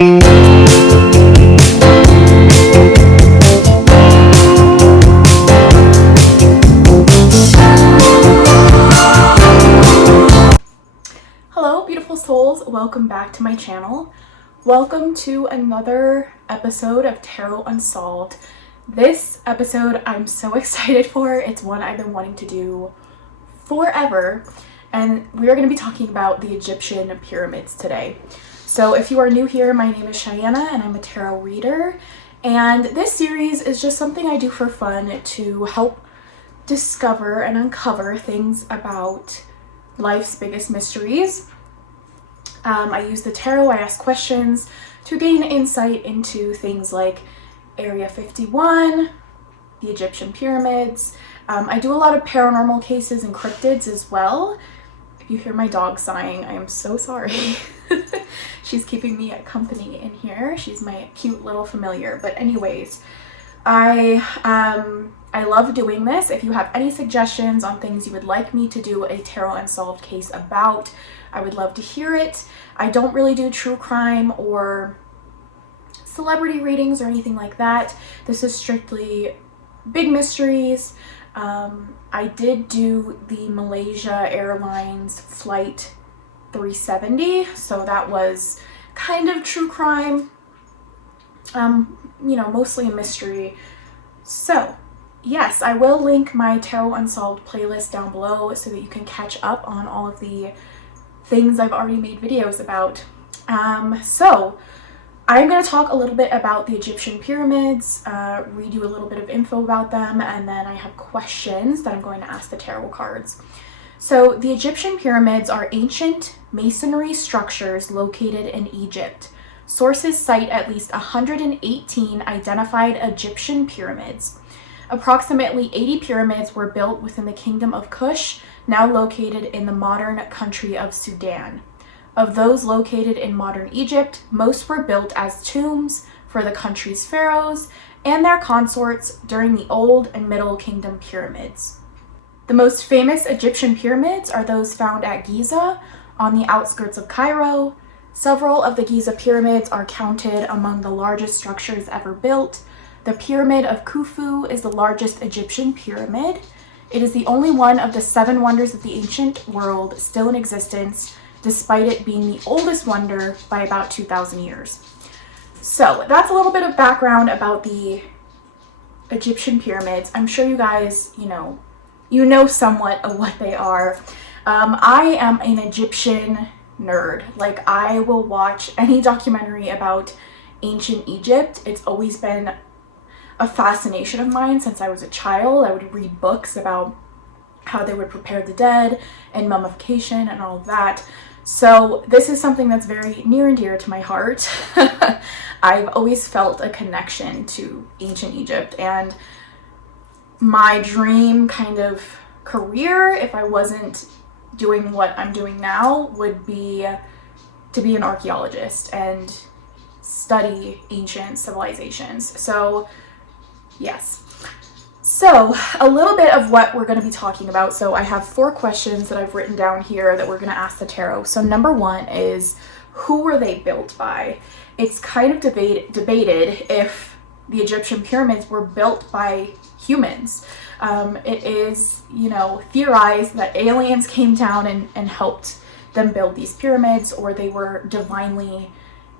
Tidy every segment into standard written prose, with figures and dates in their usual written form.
Hello, beautiful souls. Welcome back to my channel. Welcome to another episode of Tarot Unsolved. This episode I'm so excited for. It's one I've been wanting to do forever, and we are going to be talking about the Egyptian pyramids today. So if you are new here, my name is Cheyenne and I'm a tarot reader, and this series is just something I do for fun to help discover and uncover things about life's biggest mysteries. I use the tarot, I ask questions to gain insight into things like Area 51, the Egyptian pyramids. I do a lot of paranormal cases and cryptids as well. If you hear my dog sighing, I am so sorry. She's keeping me company in here. She's my cute little familiar. But anyways, I love doing this. If you have any suggestions on things you would like me to do a Tarot Unsolved case about, I would love to hear it. I don't really do true crime or celebrity readings or anything like that. This is strictly big mysteries. I did do the Malaysia Airlines Flight 370, so that was kind of true crime, mostly a mystery. So yes, I will link my Tarot Unsolved playlist down below so that you can catch up on all of the things I've already made videos about. So I'm going to talk a little bit about the Egyptian pyramids, read you a little bit of info about them, and then I have questions that I'm going to ask the tarot cards. So the Egyptian pyramids are ancient masonry structures located in Egypt. Sources cite at least 118 identified Egyptian pyramids. Approximately 80 pyramids were built within the Kingdom of Kush, now located in the modern country of Sudan. Of those located in modern Egypt, most were built as tombs for the country's pharaohs and their consorts during the Old and Middle Kingdom pyramids. The most famous Egyptian pyramids are those found at Giza, on the outskirts of Cairo. Several of the Giza pyramids are counted among the largest structures ever built. The Pyramid of Khufu is the largest Egyptian pyramid. It is the only one of the 7 wonders of the ancient world still in existence, despite it being the oldest wonder by about 2,000 years. So that's a little bit of background about the Egyptian pyramids. I'm sure you guys, you know somewhat of what they are. I am an Egyptian nerd. Like, I will watch any documentary about ancient Egypt. It's always been a fascination of mine since I was a child. I would read books about how they would prepare the dead and mummification and all of that. So this is something that's very near and dear to my heart. I've always felt a connection to ancient Egypt, and my dream kind of career, if I wasn't doing what I'm doing now, would be to be an archaeologist and study ancient civilizations. So yes. So a little bit of what we're going to be talking about. So I have 4 questions that I've written down here that we're going to ask the tarot. So number 1 is, who were they built by? It's kind of debated if the Egyptian pyramids were built by humans. It is, theorized that aliens came down and helped them build these pyramids, or they were divinely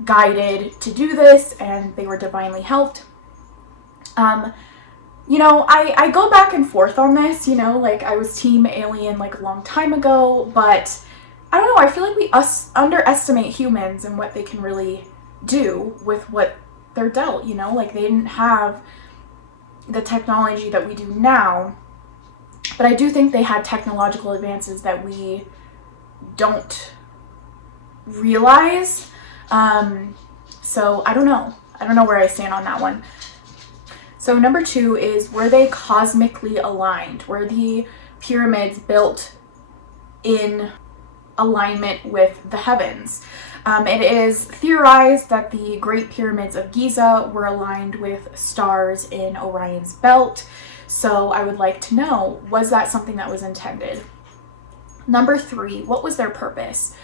guided to do this and they were divinely helped. I go back and forth on this, I was team alien a long time ago, but I don't know, I feel like we underestimate humans and what they can really do with what they're dealt, they didn't have the technology that we do now, but I do think they had technological advances that we don't realize. So I don't know where I stand on that one. So number 2 is, were they cosmically aligned? Were the pyramids built in alignment with the heavens? It is theorized that the Great Pyramids of Giza were aligned with stars in Orion's belt. So I would like to know, was that something that was intended? Number 3, what was their purpose?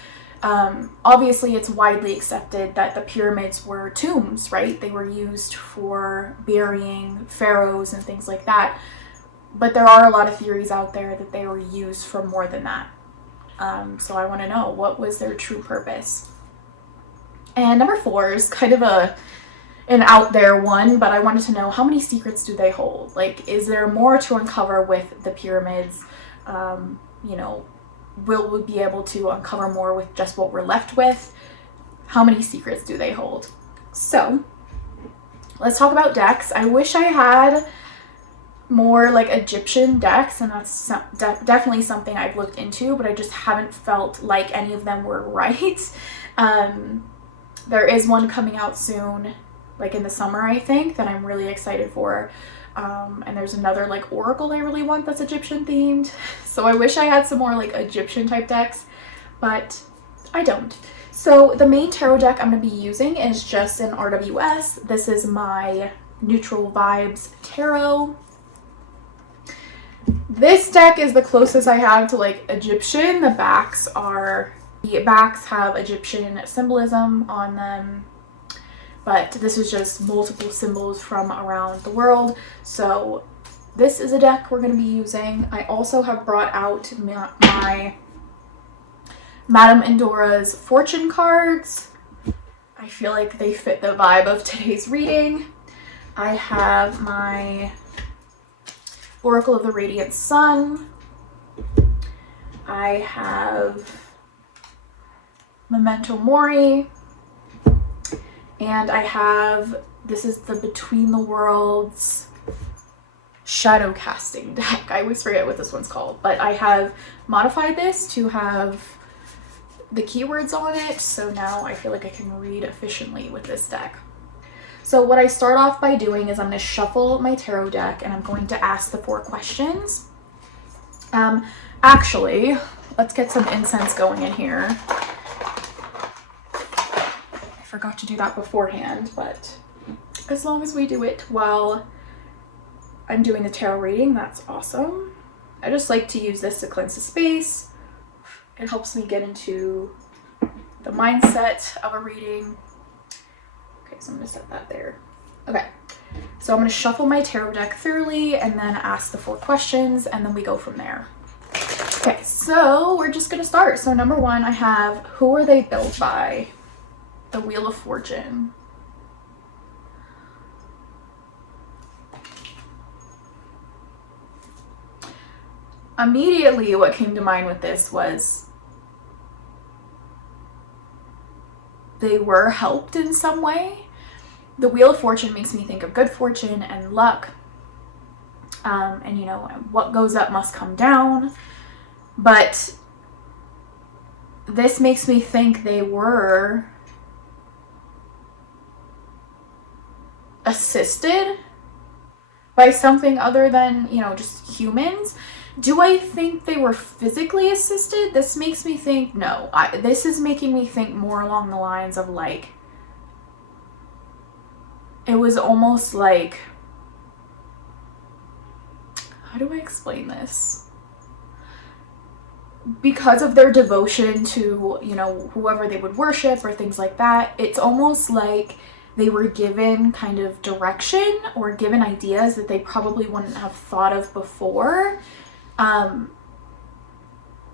Obviously, it's widely accepted that the pyramids were tombs, right? They were used for burying pharaohs and things like that. But there are a lot of theories out there that they were used for more than that. So I want to know, what was their true purpose? And number 4 is kind of an out there one, but I wanted to know, how many secrets do they hold? Like, is there more to uncover with the pyramids? You know, will we be able to uncover more with just what we're left with? How many secrets do they hold? So let's talk about decks. I wish I had more like Egyptian decks, and that's definitely something I've looked into, but I just haven't felt like any of them were right. There is one coming out soon, like in the summer, I think, that I'm really excited for. And there's another like oracle I really want that's Egyptian themed. So I wish I had some more like Egyptian type decks, but I don't. So the main tarot deck I'm going to be using is just an RWS. This is my Neutral Vibes Tarot. This deck is the closest I have to like Egyptian. The backs have Egyptian symbolism on them, but this is just multiple symbols from around the world. So this is a deck we're going to be using. I also have brought out my Madame Endora's fortune cards. I feel like they fit the vibe of today's reading. I have my Oracle of the Radiant Sun. I have Memento Mori. And I have, this is the Between the Worlds shadow casting deck. I always forget what this one's called, but I have modified this to have the keywords on it, so now I feel like I can read efficiently with this deck. So what I start off by doing is I'm going to shuffle my tarot deck and I'm going to ask the 4 questions. Actually, let's get some incense going in here. I forgot to do that beforehand, but as long as we do it while I'm doing the tarot reading, that's awesome. I just like to use this to cleanse the space. It helps me get into the mindset of a reading. Okay, so I'm going to set that there. Okay, so I'm going to shuffle my tarot deck thoroughly and then ask the 4 questions, and then we go from there. Okay, so we're just going to start. So number 1, I have, who are they built by? The Wheel of Fortune. Immediately what came to mind with this was they were helped in some way. The Wheel of Fortune makes me think of good fortune and luck. And you know, what goes up must come down. But this makes me think they were assisted by something other than, you know, just humans. Do I think they were physically assisted? This makes me think no. This is making me think more along the lines of like, it was almost like, how do I explain this? Because of their devotion to, you know, whoever they would worship or things like that, it's almost like they were given kind of direction or given ideas that they probably wouldn't have thought of before.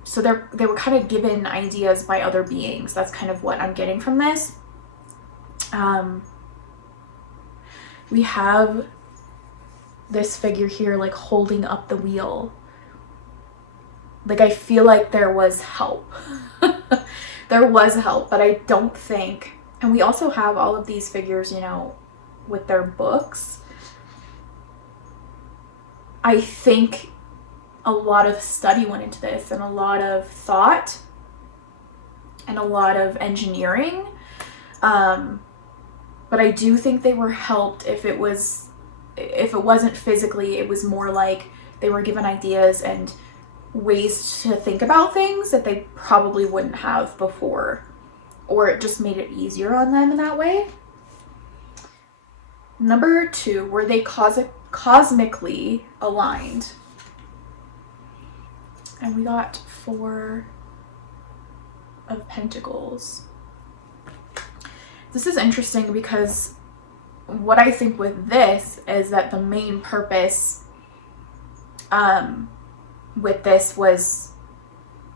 So they were kind of given ideas by other beings. That's kind of what I'm getting from this. We have this figure here like holding up the wheel. Like, I feel like there was help. There was help, but I don't think, and we also have all of these figures, you know, with their books. I think a lot of study went into this and a lot of thought and a lot of engineering. But I do think they were helped. If it wasn't physically, it was more like they were given ideas and ways to think about things that they probably wouldn't have before, or it just made it easier on them in that way. Number 2, were they cosmically aligned? And we got 4 of Pentacles. This is interesting because what I think with this is that the main purpose with this was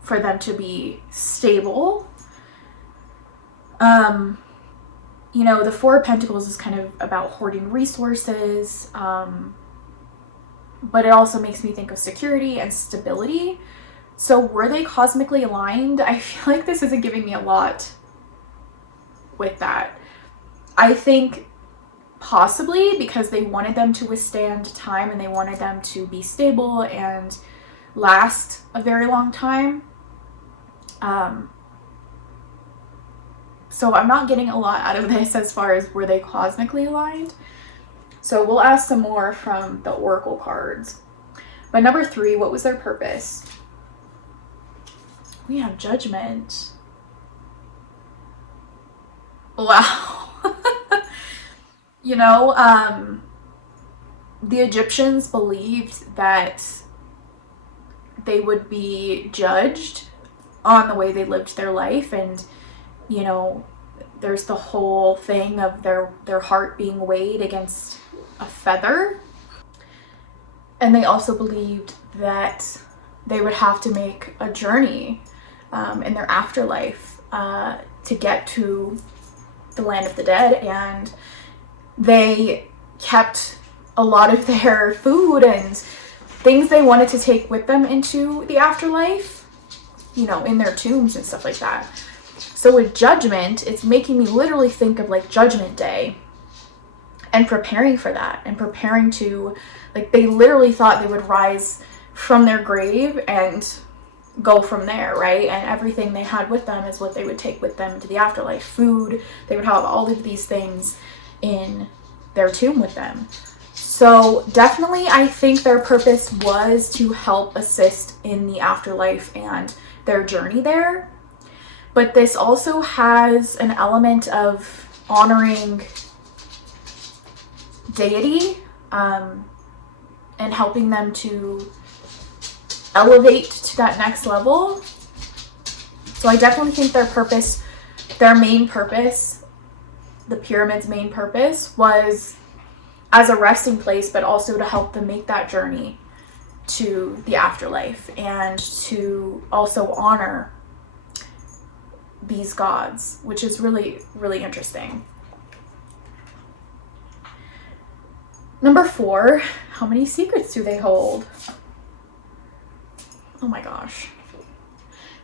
for them to be stable. You know, the Four of Pentacles is kind of about hoarding resources, but it also makes me think of security and stability. So were they cosmically aligned? I feel like this isn't giving me a lot with that. I think possibly because they wanted them to withstand time and they wanted them to be stable and last a very long time. So I'm not getting a lot out of this as far as were they cosmically aligned. So we'll ask some more from the Oracle cards. But number 3, what was their purpose? We have Judgment. Wow. You know, the Egyptians believed that they would be judged on the way they lived their life, and you know, there's the whole thing of their heart being weighed against a feather. And they also believed that they would have to make a journey in their afterlife to get to the land of the dead, and they kept a lot of their food and things they wanted to take with them into the afterlife, you know, in their tombs and stuff like that. So with Judgment, it's making me literally think of like Judgment Day and preparing for that and preparing to, like, they literally thought they would rise from their grave and go from there, right? And everything they had with them is what they would take with them into the afterlife. Food, they would have all of these things in their tomb with them. So definitely I think their purpose was to help assist in the afterlife and their journey there. But this also has an element of honoring deity and helping them to elevate to that next level. So I definitely think their purpose, their main purpose, the pyramid's main purpose was as a resting place, but also to help them make that journey to the afterlife and to also honor these gods, which is really, really interesting. Number 4, how many secrets do they hold? Oh my gosh.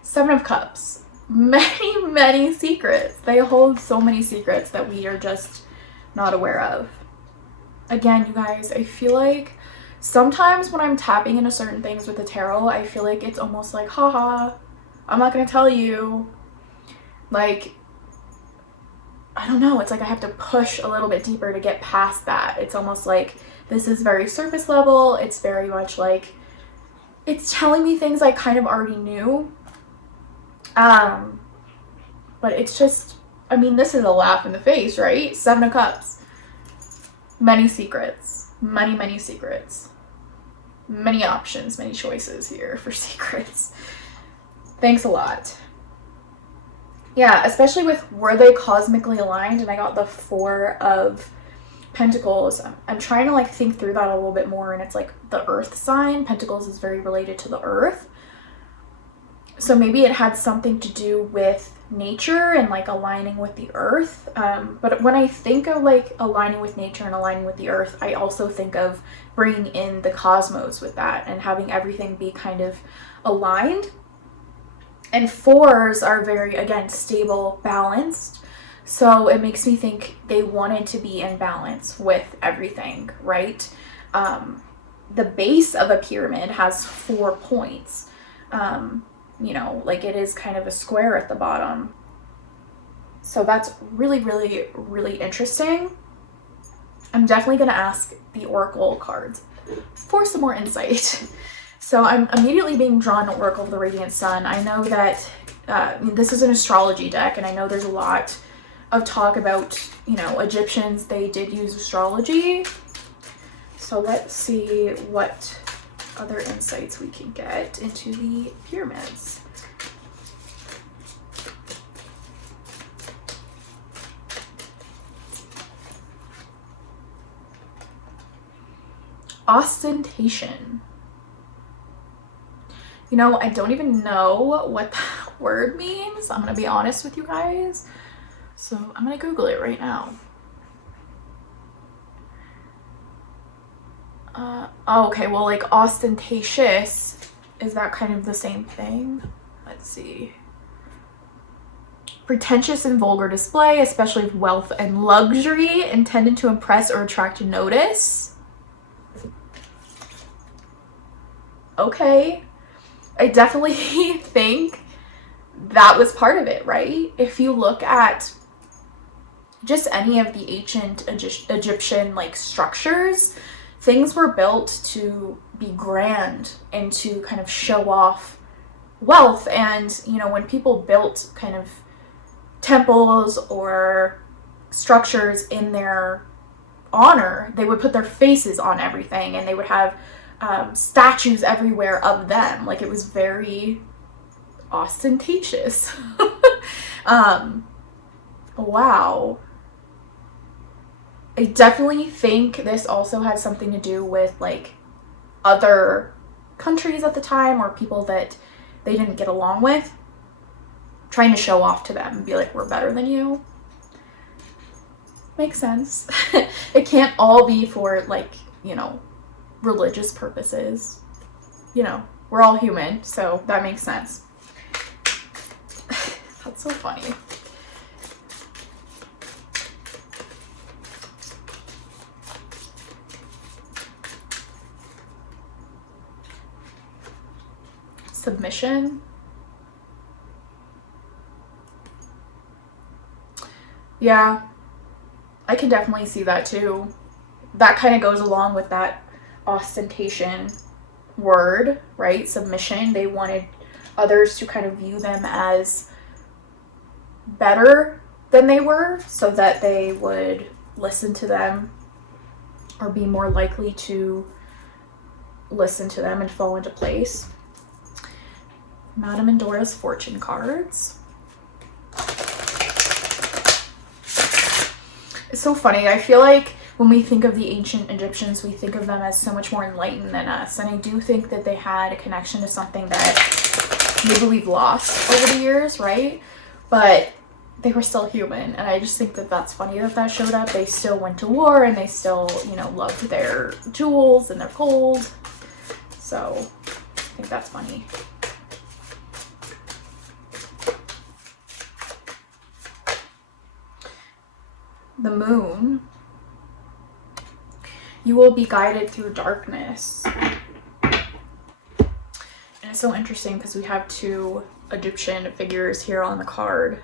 7 of Cups. Many, many secrets. They hold so many secrets that we are just not aware of. Again, you guys, I feel like sometimes when I'm tapping into certain things with the tarot, I feel like it's almost like, haha, I'm not going to tell you. Like, I don't know, it's like I have to push a little bit deeper to get past that. It's almost like this is very surface level. It's very much like it's telling me things I kind of already knew. But it's just, I mean, this is a laugh in the face, right? 7 of Cups. Many secrets. Many, many secrets. Many options, many choices here for secrets. Thanks a lot. Yeah, especially with were they cosmically aligned, and I got the 4 of Pentacles. I'm trying to like think through that a little bit more, and it's like the earth sign. Pentacles is very related to the earth. So maybe it had something to do with nature and like aligning with the earth. But when I think of like aligning with nature and aligning with the earth, I also think of bringing in the cosmos with that and having everything be kind of aligned. And 4s are very, again, stable, balanced. So it makes me think they wanted to be in balance with everything, right? The base of a pyramid has 4 points. You know, like it is kind of a square at the bottom. So that's really, really, really interesting. I'm definitely going to ask the Oracle cards for some more insight. So I'm immediately being drawn to Oracle of the Radiant Sun. I know that this is an astrology deck, and I know there's a lot of talk about, you know, Egyptians, they did use astrology. So let's see what other insights we can get into the pyramids. Ostentation. You know, I don't even know what that word means. I'm gonna be honest with you guys. So I'm gonna Google it right now. Oh, okay, well, like ostentatious, is that kind of the same thing? Let's see. Pretentious and vulgar display, especially of wealth and luxury, intended to impress or attract notice. Okay. I definitely think that was part of it, right? If you look at just any of the ancient Egyptian like structures, things were built to be grand and to kind of show off wealth. And, you know, when people built kind of temples or structures in their honor, they would put their faces on everything, and they would have statues everywhere of them. Like, it was very ostentatious. Wow. I definitely think this also had something to do with like other countries at the time, or people that they didn't get along with, trying to show off to them and be like, we're better than you. Makes sense. It can't all be for like, you know, religious purposes. You know, we're all human, so that makes sense. That's so funny. Submission. Yeah, I can definitely see that too. That kind of goes along with that ostentation word, right? Submission. They wanted others to kind of view them as better than they were, so that they would listen to them or be more likely to listen to them and fall into place. Madame and Dora's fortune cards. It's so funny. I feel like when we think of the ancient Egyptians, we think of them as so much more enlightened than us. And I do think that they had a connection to something that maybe we've lost over the years, right? But they were still human. And I just think that that's funny that that showed up. They still went to war, and they still, you know, loved their jewels and their gold. So I think that's funny. The moon. You will be guided through darkness. And it's so interesting because we have two Egyptian figures here on the card.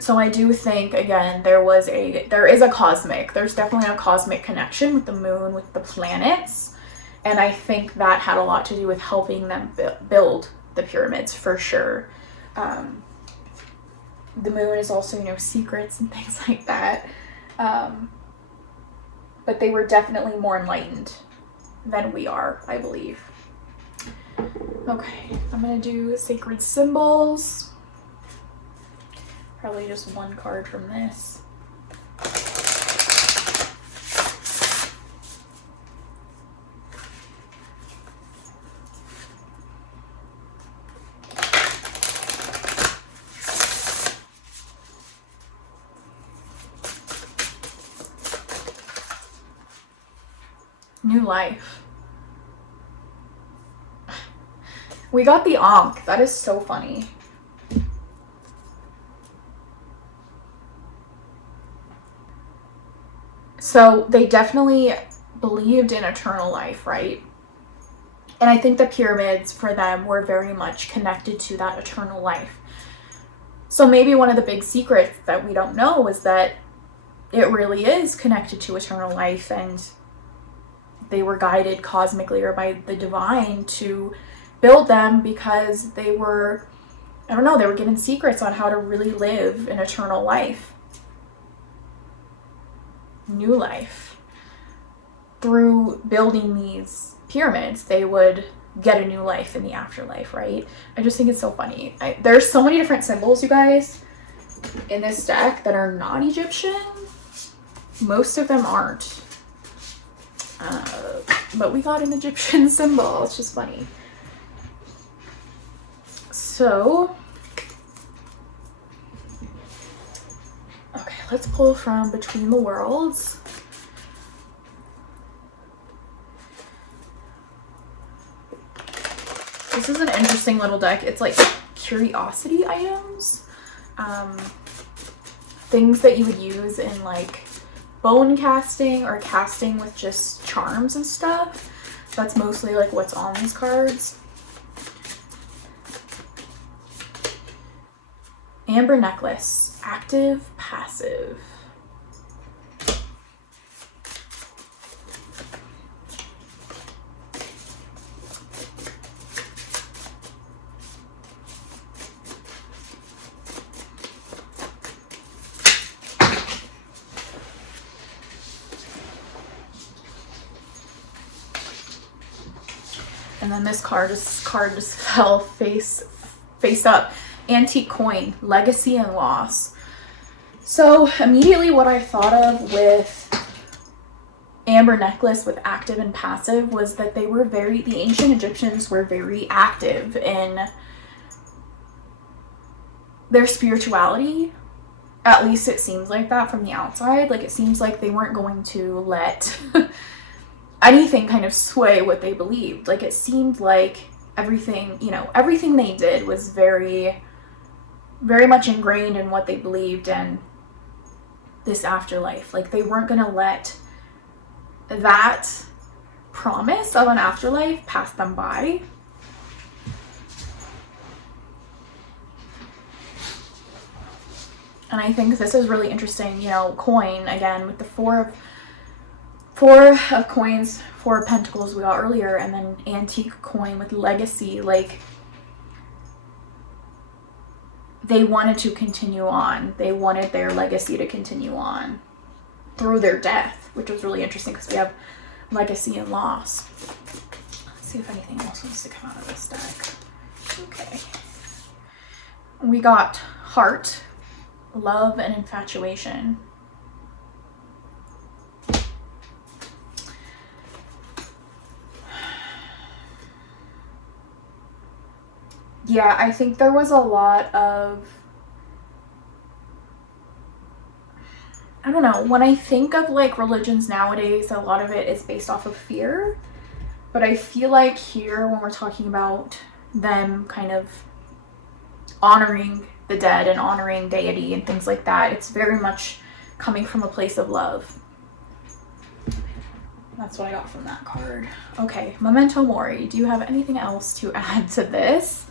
So I do think, again, there is a cosmic, there's definitely a cosmic connection with the moon, with the planets. And I think that had a lot to do with helping them build the pyramids, for sure. The moon is also, you know, secrets and things like that. But they were definitely more enlightened than we are, I believe. Okay, I'm gonna do sacred symbols. Probably just one card from this. New life. We got the Ankh. That is so funny. So they definitely believed in eternal life, right? And I think the pyramids for them were very much connected to that eternal life. So maybe one of the big secrets that we don't know is that it really is connected to eternal life, and they were guided cosmically or by the divine to build them because they were, I don't know, they were given secrets on how to really live an eternal life. New life. Through building these pyramids, they would get a new life in the afterlife, right? I just think it's so funny. There's so many different symbols, you guys. in this deck that are not Egyptian. Most of them aren't. But we got an Egyptian symbol. It's just funny. So, okay, let's pull from Between the Worlds. This is an interesting little deck. It's like curiosity items. Things that you would use in like bone casting or casting with just charms and stuff. That's mostly like what's on these cards. Amber necklace, active, passive. And then this card just fell face up. Antique coin, legacy and loss. So immediately what I thought of with amber necklace with active and passive was that the ancient Egyptians were very active in their spirituality. At least it seems like that from the outside. Like, it seems like they weren't going to let anything kind of sway what they believed. Like, it seemed like everything they did was very, very much ingrained in what they believed in this afterlife. Like, they weren't going to let that promise of an afterlife pass them by. And I think this is really interesting, coin, again, with the four of coins, 4 of pentacles we got earlier, and then antique coin with legacy. Like, they wanted to continue on. They wanted their legacy to continue on through their death, which was really interesting because we have legacy and loss. Let's see if anything else wants to come out of this deck. Okay. We got heart, love, and infatuation. Yeah, I think there was a lot of, I don't know, when I think of like religions nowadays, a lot of it is based off of fear. But I feel like here, when we're talking about them kind of honoring the dead and honoring deity and things like that, it's very much coming from a place of love. That's what I got from that card. Okay, Memento Mori. Do you have anything else to add to this?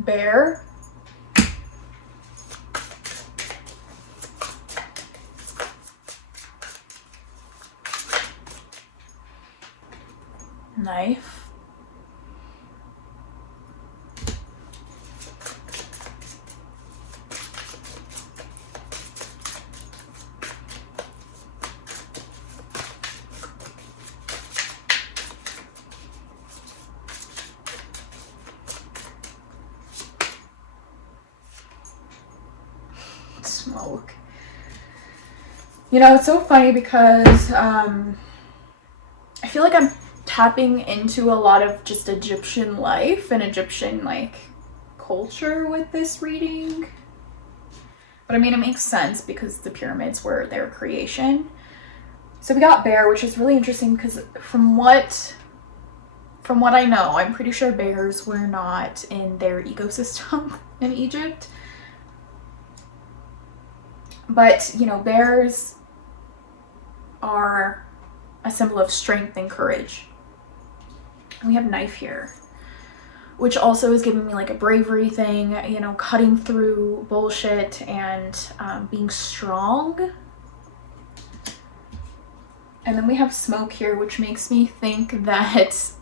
Bear. Knife. Smoke. It's so funny because I feel like I'm tapping into a lot of just Egyptian life and Egyptian like culture with this reading. But I mean, it makes sense because the pyramids were their creation. So we got bear, which is really interesting because from what I know, I'm pretty sure bears were not in their ecosystem in Egypt. But, bears are a symbol of strength and courage. And we have knife here, which also is giving me like a bravery thing, you know, cutting through bullshit and being strong. And then we have smoke here, which makes me think that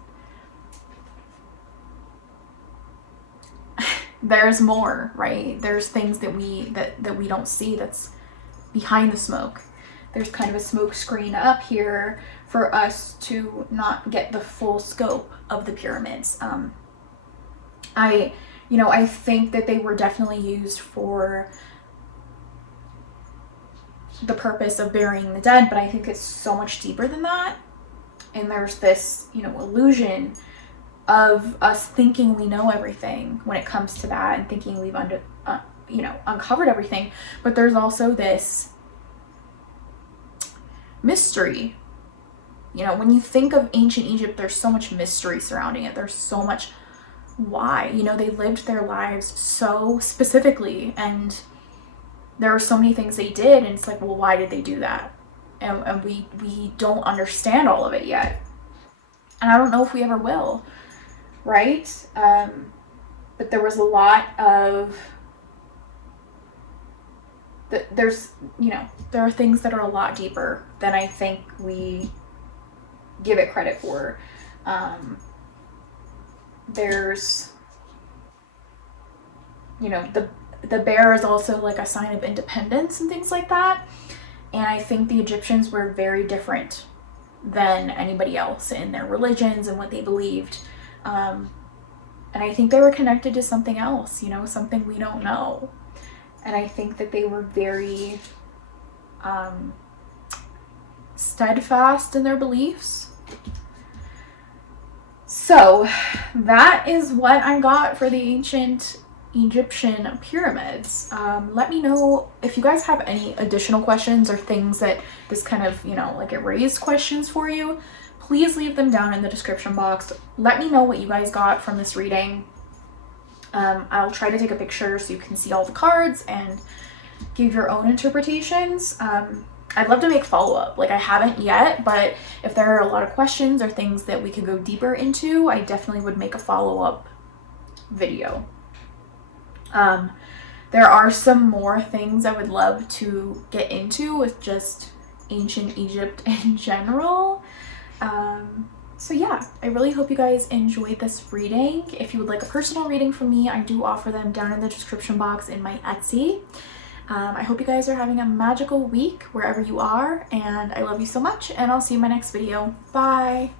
there's more, right? There's things that we don't see that's behind the smoke. There's kind of a smoke screen up here for us to not get the full scope of the pyramids. I think that they were definitely used for the purpose of burying the dead, but I think it's so much deeper than that. And there's this, you know, illusion of us thinking we know everything when it comes to that, and thinking we've uncovered everything. But there's also this mystery. You know, when you think of ancient Egypt, there's so much mystery surrounding it. There's so much why. You know, they lived their lives so specifically, and there are so many things they did, and it's like, well, why did they do that? And we don't understand all of it yet. And I don't know if we ever will, right? But there was a lot of... there are things that are a lot deeper than I think we give it credit for. There's, you know, the bear is also like a sign of independence and things like that. And I think the Egyptians were very different than anybody else in their religions and what they believed. And I think they were connected to something else, you know, something we don't know. And I think that they were very steadfast in their beliefs. So that is what I got for the ancient Egyptian pyramids. Let me know if you guys have any additional questions or things that this kind of, you know, like it raised questions for you. Please leave them down in the description box. Let me know what you guys got from this reading. I'll try to take a picture so you can see all the cards and give your own interpretations. I'd love to make follow-up. Like, I haven't yet, but if there are a lot of questions or things that we could go deeper into, I definitely would make a follow-up video. There are some more things I would love to get into with just ancient Egypt in general. So yeah, I really hope you guys enjoyed this reading. If you would like a personal reading from me, I do offer them down in the description box in my Etsy. I hope you guys are having a magical week wherever you are, and I love you so much, and I'll see you in my next video. Bye!